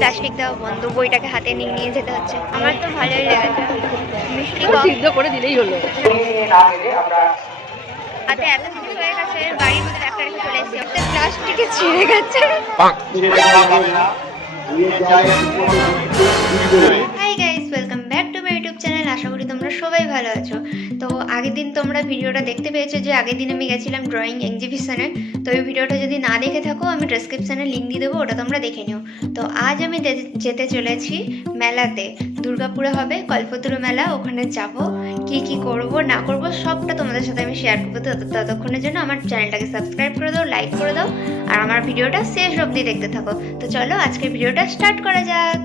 Plastic দেওয়া বন্ধ, বইটাকে হাতে নিয়ে নিয়ে যেতে হচ্ছে। আমার তো ভালোই লেগেছে, মিষ্টি সিদ্ধ করে দিলেই হলো। হাতে এত জিনিস হয়ে গেছে, গাড়ির মধ্যে একটা রেখে চলে এসেছি, ওতে প্লাস্টিকে ছিঁড়ে গেছে। Hi guys, welcome back to my YouTube channel. আশা করি তোমরা সবাই ভালো আছো। তো আগের দিন তোমরা ভিডিওটা দেখতে পেয়েছো যে আগের দিন আমি গেছিলাম ড্রয়িং এক্সিবিশনে। তো এই ভিডিওটা যদি না দেখে থাকো আমি ডেসক্রিপশানে লিঙ্ক দিয়ে দেবো, ওটা তোমরা দেখে নিও। তো আজ আমি যেতে চলেছি মেলাতে, দুর্গাপুরে হবে কল্পতরু মেলা। ওখানে যাব, কি কি করব না করব সবটা তোমাদের সাথে আমি শেয়ার করবো। তো ততক্ষণের জন্য আমার চ্যানেলটাকে সাবস্ক্রাইব করে দাও, লাইক করে দাও, আর আমার ভিডিওটা শেষ অবধি দেখতে থাকো। তো চলো আজকের ভিডিওটা স্টার্ট করা যাক।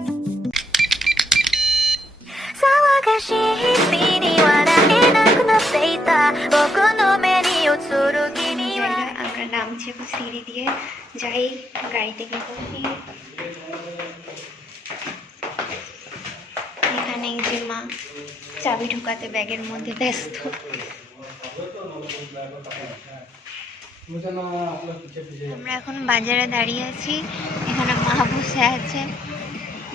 আমরা নামছি সিঁড়ি দিয়ে, যাই গাড়িতে গিয়ে এখানে যে মা চাবি ঢুকাতে ব্যাগের মধ্যে ব্যস্ত। আমরা এখন বাজারে দাঁড়িয়ে আছি, এখানে মা বসে আছে,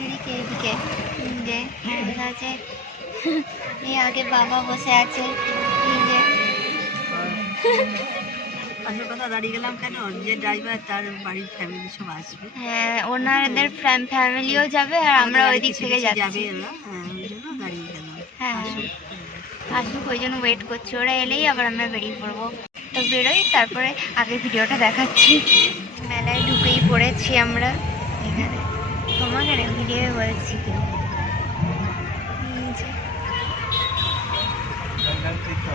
এদিকে এদিকে যে আছে, এই আগে বাবা বসে আছে, এই যে কথা দাঁড়িয়ে গেলাম কেন, যে ড্রাইভার তার বাড়ির ফ্যামিলি সব আসবে। হ্যাঁ, ওনাদের ফ্যামিলিও যাবে আর আমরা ওই দিক থেকে যাচ্ছি। হ্যাঁ, ওই জন্য দাঁড়িয়ে গেলাম। হ্যাঁ আসুক, ওই জন্য ওয়েট করছি, ওরা এলেই আবার আমরা বেরিয়ে পড়বো। তো বেরোই, তারপরে আগে ভিডিওটা দেখাচ্ছি। মেলায় ঢুকেই পড়েছি আমরা, এখানে তোমাকে ভিডিও বলছি।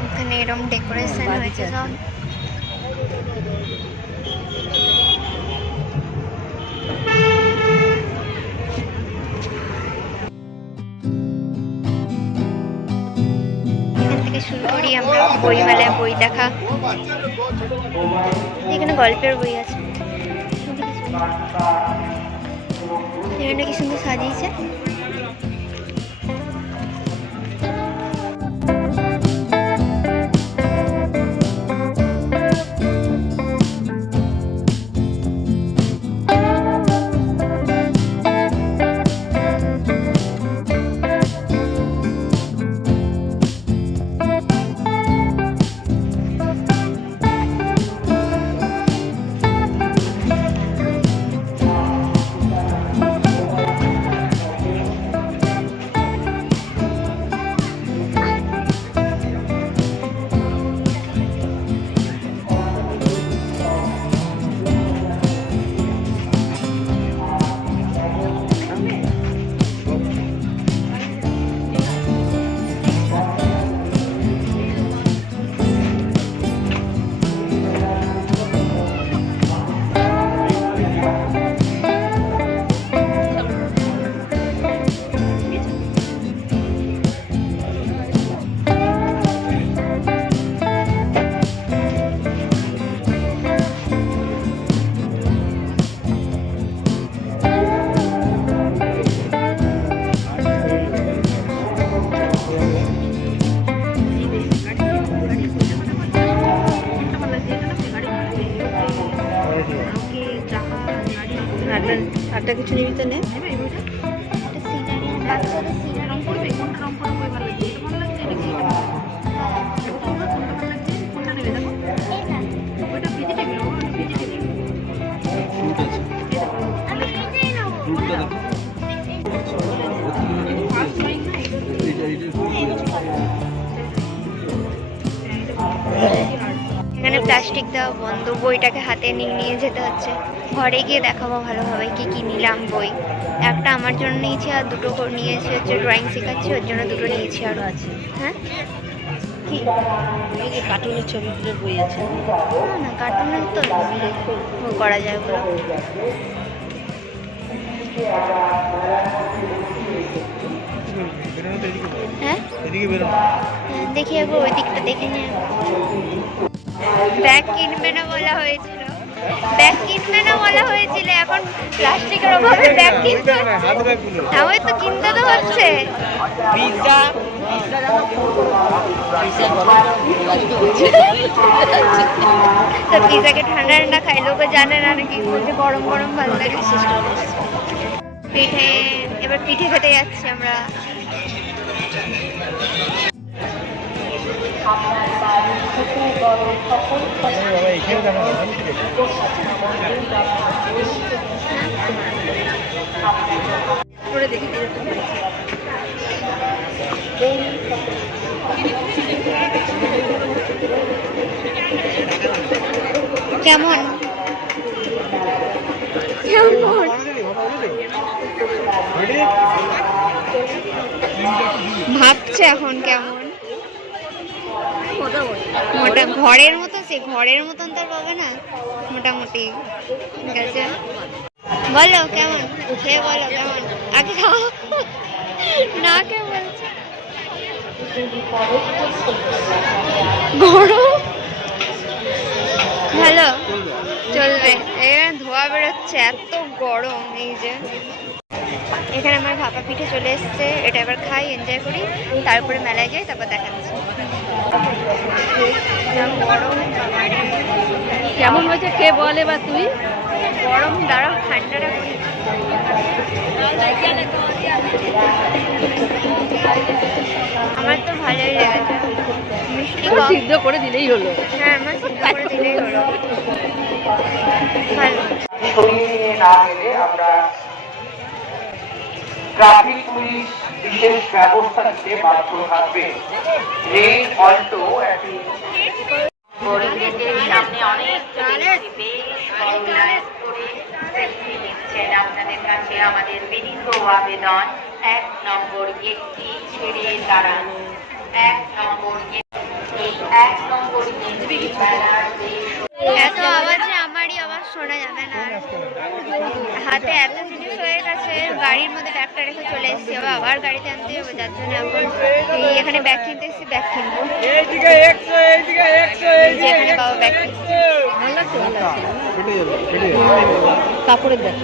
এখানে এরকম ডেকোরেশন হয়েছে সব। এখান থেকে শুরু করি আমরা বই মেলায় বই দেখা। এখানে গল্পের বই আছে, এখানে কি সুন্দর সাজিয়েছে। একটা কিছু নিবি তো নে। এখানে প্লাস্টিক দেওয়া বন্ধ, বইটাকে হাতে নিয়ে নিয়ে যেতে হচ্ছে। ঘরে গিয়ে দেখাবো ভালোভাবে কি কি নিলাম বই। একটা আমার জন্য নিয়েছি আর দুটো নিয়েছি, হচ্ছে ড্রয়িং শেখাচ্ছি ওর জন্য দুটো নিয়েছি আরও আছে। হ্যাঁ কি কার্টুনের ছবিগুলোর বই আছে না, কার্টুনের তো করা যায় ওগুলো। হ্যাঁ দেখি একবার ওই দিকটা দেখে নিয়ে। ব্যাগ কিনবে না বলা হয়েছিল, ব্যাগ কিনবে না বলা হয়েছিল, এখন প্লাস্টিকের অভাবে ব্যাগ কিনতে হচ্ছে। তো কিনতে তো হচ্ছে। তো পিজাকে ঠান্ডা ঠান্ডা খাই, লোকে জানে না নাকি বলছে গরম গরম ভালো লাগে। পিঠে, এবার পিঠে খেতে যাচ্ছি আমরা। করে দেখি কেমন কেমন ভাবছে এখন কেমন? মোটা ঘরের মতো, সে ঘরের মতন তার পাবে না, মোটামুটি। ঠিক আছে, বলো কেমন, খেয়ে বলো কেমন। আগে খাও, না কে বলছে গরম। ভালো চলবে, এখানে ধোয়া বেরোচ্ছে, এত গরম। এই যে এখানে আমার ভাপা পিঠে চলে এসছে, এটা এবার খাই, এনজয় করি, তারপরে মেলায় যাই, তারপর দেখাচ্ছি। গরম কেমন হয়েছে কে বলে বা তুই? গরম, দাঁড়াও ঠান্ডাটা করি। আমার তো ভালোই লেগেছে, মিষ্টি কম। সিদ্ধ করে দিলেই হলো। হ্যাঁ, আমার সিদ্ধ করে দিলেই হলো। ভালো। সরিয়ে না গেলে আমরা ট্রাফিক পুলিশ বিশেষ ব্যবস্থা নিতে বাধ্য থাকবে। রেল অল্টো একটি সামনে অনেক আপনাদের কাছে আমাদের বিনীত আবেদন, 1 নম্বর গেটটি ছেড়ে দাঁড়ানো। 1 নম্বর গেট, এই 1 নম্বর গেটটি এত আওয়াজে আমারই আওয়াজ শোনা যাবে না। হাতে এত জিনিস হয়ে গেছে, গাড়ির মধ্যে ব্যাগটা রেখে চলে এসেছি, আবার গাড়িতে আনতে হবে, যার জন্য এখন এই এখানে ব্যাগ কিনতে এসেছি, ব্যাগ কিনবো। যেখানে পাবো ব্যাগ কিনছি। কাপড়ের দেখো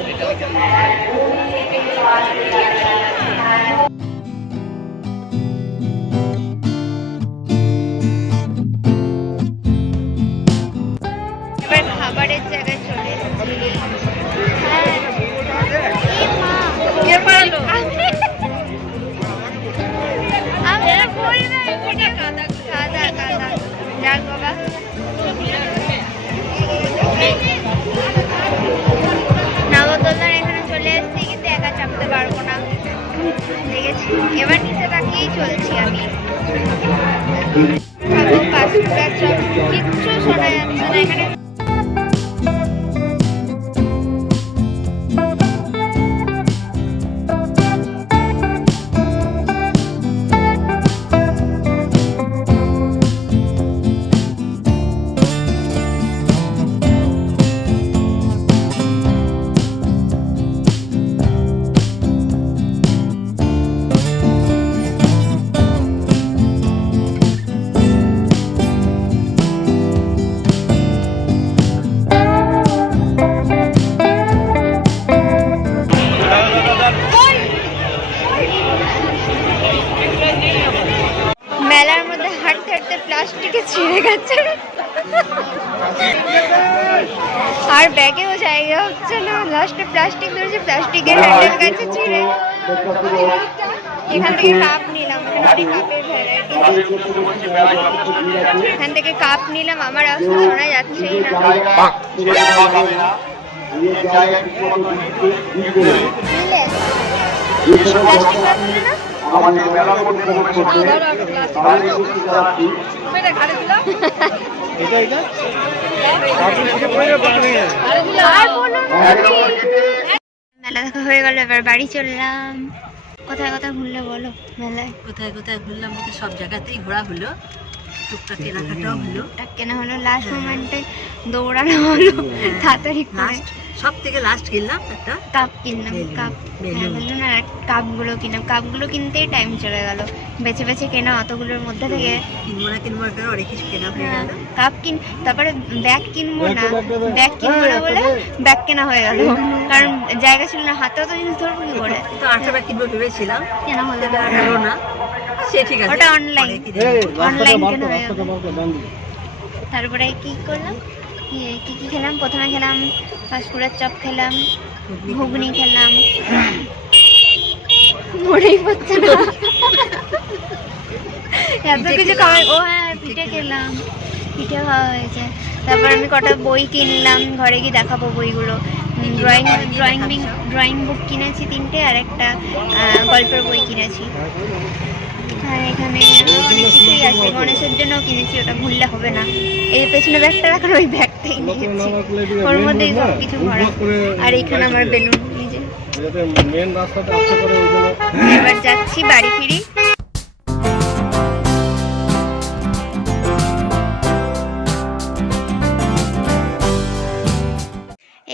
এবার খাবারের জায়গায় চলে এসেছি। হ্যাঁ, এ মা, কে পারলো? আমি বলবো এখানে কাদা কাদা কাদা। যাক বাবা, নাগরদোলনার এখানে চলে এসেছি, কিন্তু একা চাপতে পারবো না, দেখেছি। এবার নিচে তাকিয়েই চলছি আমি। পাঁচটার চপ কিচ্ছু শোনা যাচ্ছে না এখানে। মেলার মধ্যে হাঁটতে হাঁটতে প্লাস্টিকে ছিঁড়ে গেছে, আর ব্যাগেও জায়গা হচ্ছে না, লাস্টে প্লাস্টিক ধরেছে, প্লাস্টিকের হ্যান্ডেল গেছে ছিঁড়ে। এখান থেকে কাপ নিলাম, এখানে কাপের ভ্যারাইটি। এখান থেকে কাপ নিলাম, আমার আওয়াজ তো শোনা যাচ্ছেই না। প্লাস্টিক কাপ নিলে না? আমাদের মেলার মধ্যে প্রবেশ করতে তাহলে কিন্তু যাচ্ছি মেলা দেখা হয়ে গেল, এবার বাড়ি চললাম। কোথায় কোথায় ঘুরলে বলো মেলায়? কোথায় কোথায় ঘুরলাম, বলতে সব জায়গাতেই ঘোরা হলো, টুকটাক কেনাকাটাও হলো। টাক কেনা হলো, লাস্ট মোমেন্টে দৌড়ানো হলো তাড়াতাড়ি করে। সব থেকে লাস্ট কিনলাম একটা কাপ কিনলাম, কাপ। বেলুন। বললো না, কাপগুলো কিনলাম, কাপগুলো কিনতেই টাইম চলে গেল, বেছে বেছে কেনা অতগুলোর মধ্যে থেকে। কিনবো না করে অনেক কিছু কেনা হয়ে গেল। কাপ কিন, তারপরে ব্যাগ কিনবো না, ব্যাগ কিনবো না বলে ব্যাগ কেনা হয়ে গেল, কারণ জায়গা ছিল না, হাতেও তো জিনিস ধরবো কি করে। তো আটটা ব্যাগ কিনবো ভেবেছিলাম, কেনা হলো না। হলো না, সে ঠিক আছে, ওটা অনলাইন, পরে কিনে অনলাইন কেনা হয়ে গেল। তারপরে কি করলাম, কি কি খেলাম, প্রথমে খেলাম ফাস্টফুডের চপ খেলাম, ঘুগনি খেলাম, মনেই পড়ছে না এত কিছু খাওয়া। ও হ্যাঁ, পিঠে খেলাম, পিঠে খাওয়া হয়েছে। তারপর আমি কটা বই কিনলাম, ঘরে গিয়ে দেখাবো বইগুলো। ড্রয়িং বুক কিনেছি 3টে, আর একটা গল্পের বই কিনেছি। আর এখানে আরো অনেক কিছুই আছে, গণেশের জন্য কিনেছি, ওটা ভুললে হবে না। এই পেছনে ব্যাগটা রাখার, ওই ব্যাগটাই নিয়েছি, ওর মধ্যেই সব কিছু ভরা। আর এখানে আমার বেলুন নিজে। এবার যাচ্ছি, বাড়ি ফিরি।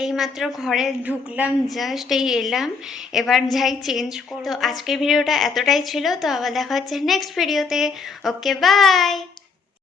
এইমাত্র ঘরে ঢুকলাম, জাস্ট এই এলাম, এবার যাই চেঞ্জ করো। তো আজকের ভিডিওটা এতটাই ছিল, তো আবার দেখা হচ্ছে নেক্সট ভিডিওতে। ওকে, বাই।